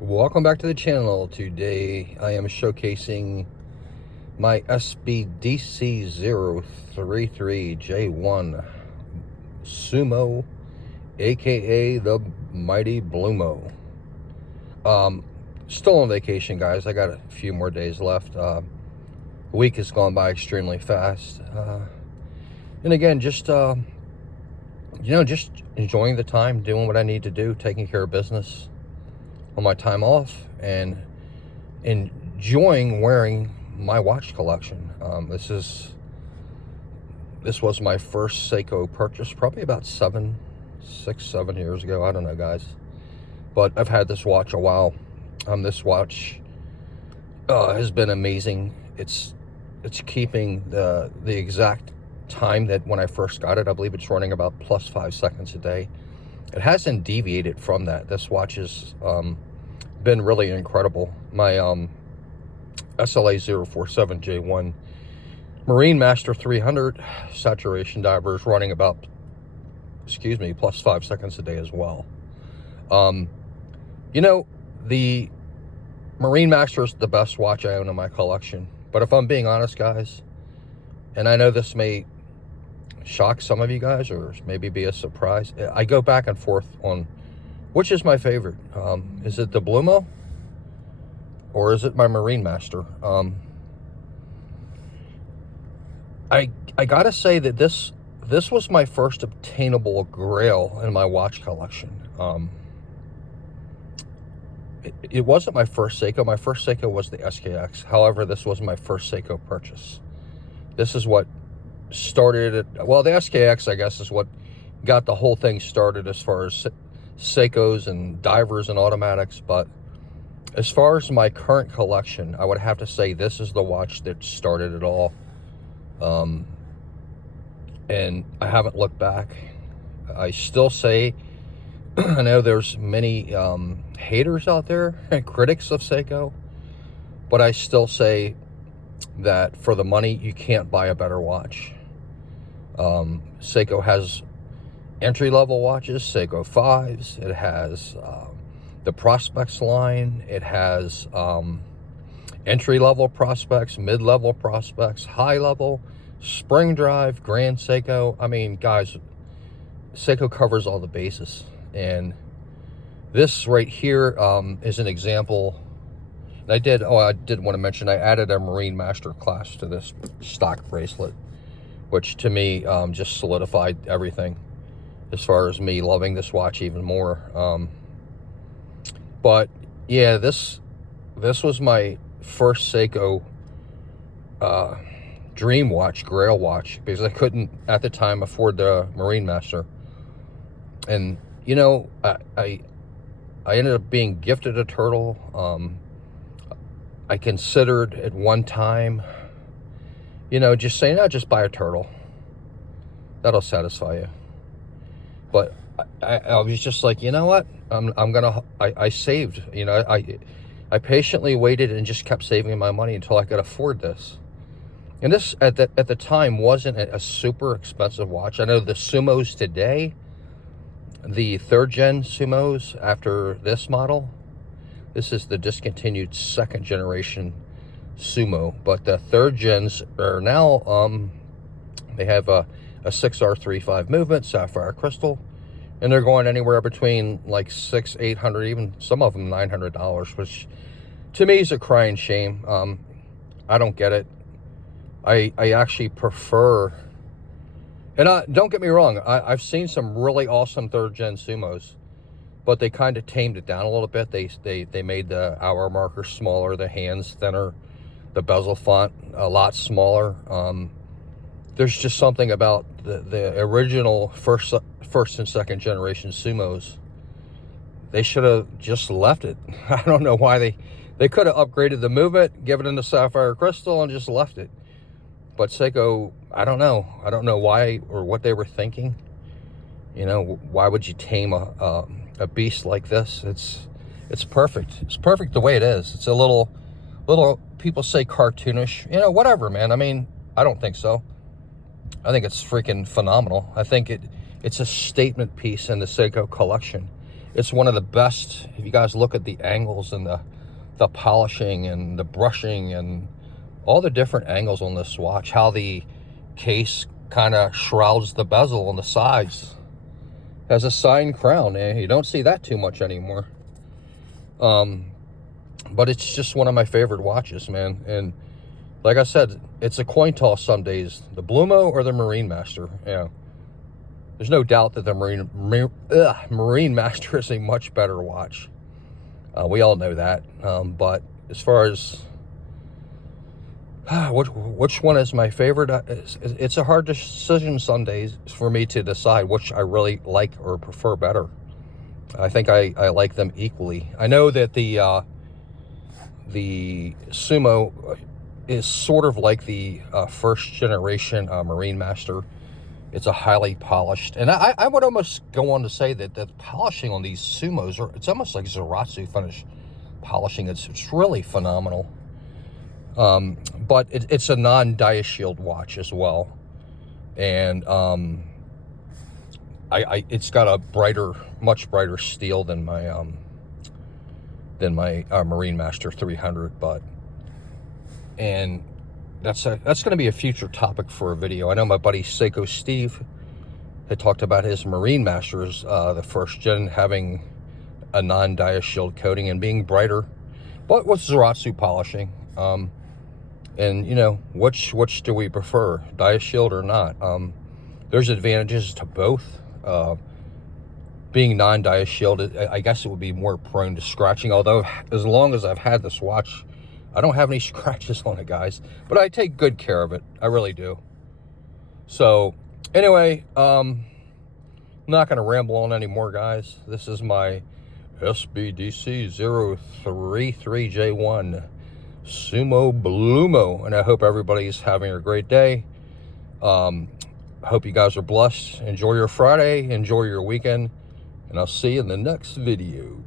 Welcome back to the channel. Today I am showcasing my SBDC033J1 Sumo, aka the mighty Blumo. Still on vacation, guys. I got a few more days left. The week has gone by extremely fast. And again, just just enjoying the time, doing what I need to do, taking care of business on my time off, and enjoying wearing my watch collection. This was my first Seiko purchase, probably about 6, 7 years ago. I don't know, guys, but I've had this watch a while. This watch has been amazing. It's keeping the exact time that when I first got it. I believe it's running about plus 5 seconds a day. It hasn't deviated from that. This watch has been really incredible. My SLA047J1 Marine Master 300 saturation diver is running about, plus 5 seconds a day as well. The Marine Master is the best watch I own in my collection. But if I'm being honest, guys, and I know this may shock some of you guys or maybe be a surprise, I go back and forth on which is my favorite. Is it the Blumo or is it my Marine Master? I gotta say that this was my first obtainable grail in my watch collection. It wasn't my first Seiko. My first Seiko was the SKX. However, this was my first Seiko purchase. This is what started it. Well, the SKX, I guess, is what got the whole thing started as far as Seikos and divers and automatics. But as far as my current collection, I would have to say this is the watch that started it all. And I haven't looked back. I still say, I know there's many haters out there and critics of Seiko, but I still say that for the money, you can't buy a better watch. Seiko has entry-level watches, Seiko 5s. It has the Prospects line. It has entry-level Prospects, mid-level Prospects, high-level, spring drive, Grand Seiko. I mean, guys, Seiko covers all the bases. And this right here is an example. I did want to mention, I added a Marine Master class to this stock bracelet, which to me just solidified everything as far as me loving this watch even more. But yeah, this was my first Seiko dream watch, grail watch, because I couldn't at the time afford the Marine Master. And I ended up being gifted a turtle. I considered at one time, just saying, just buy a turtle. That'll satisfy you. But I was just like, you know what? I saved. I patiently waited and just kept saving my money until I could afford this. And this at the time wasn't a super expensive watch. I know the Sumos today, the 3rd gen Sumos after this model, this is the discontinued 2nd generation Sumo, but the 3rd gens are now they have a 6R35 movement, sapphire crystal, and they're going anywhere between like $600, $800, even some of them $900, which to me is a crying shame. I don't get it. I actually prefer, and don't get me wrong, I've seen some really awesome 3rd gen Sumos, but they kind of tamed it down a little bit. They made the hour marker smaller, the hands thinner, the bezel font a lot smaller. There's just something about the original first and 2nd generation Sumos. They should have just left it. I don't know why they could have upgraded the movement, given it the sapphire crystal, and just left it. But Seiko, I don't know why or what they were thinking. Why would you tame a beast like this? It's perfect. It's perfect the way it is. It's a little people say cartoonish, whatever, man. I mean, I don't think so. I think it's freaking phenomenal. I think it's a statement piece in the Seiko collection. It's one of the best. If you guys look at the angles and the polishing and the brushing and all the different angles on this watch, how the case kind of shrouds the bezel on the sides, has a signed crown. You don't see that too much anymore. But it's just one of my favorite watches, man. And like I said, it's a coin toss some days, the Blumo or the Marine Master. There's no doubt that the Marine Master is a much better watch. We all know that. But as far as which one is my favorite, it's a hard decision some days for me to decide which I really like or prefer better. I think I like them equally. I know that the Sumo is sort of like the first generation Marine Master. It's a highly polished, and I would almost go on to say that the polishing on these Sumos it's almost like Zaratsu finish polishing. It's really phenomenal. But it's a non-diashield watch as well, and it's got a much brighter steel than my Marine Master 300, and that's going to be a future topic for a video. I know my buddy Seiko Steve had talked about his Marine Masters, the first gen, having a non-diashield coating and being brighter, but with Zaratsu polishing. And you know, which do we prefer, diashield or not? There's advantages to both. Being non-diashield, I guess it would be more prone to scratching, although as long as I've had this watch, I don't have any scratches on it, guys. But I take good care of it. I really do. So, anyway, I'm not going to ramble on anymore, guys. This is my SBDC033J1 Sumo Blumo, and I hope everybody's having a great day. Hope you guys are blessed. Enjoy your Friday. Enjoy your weekend. And I'll see you in the next video.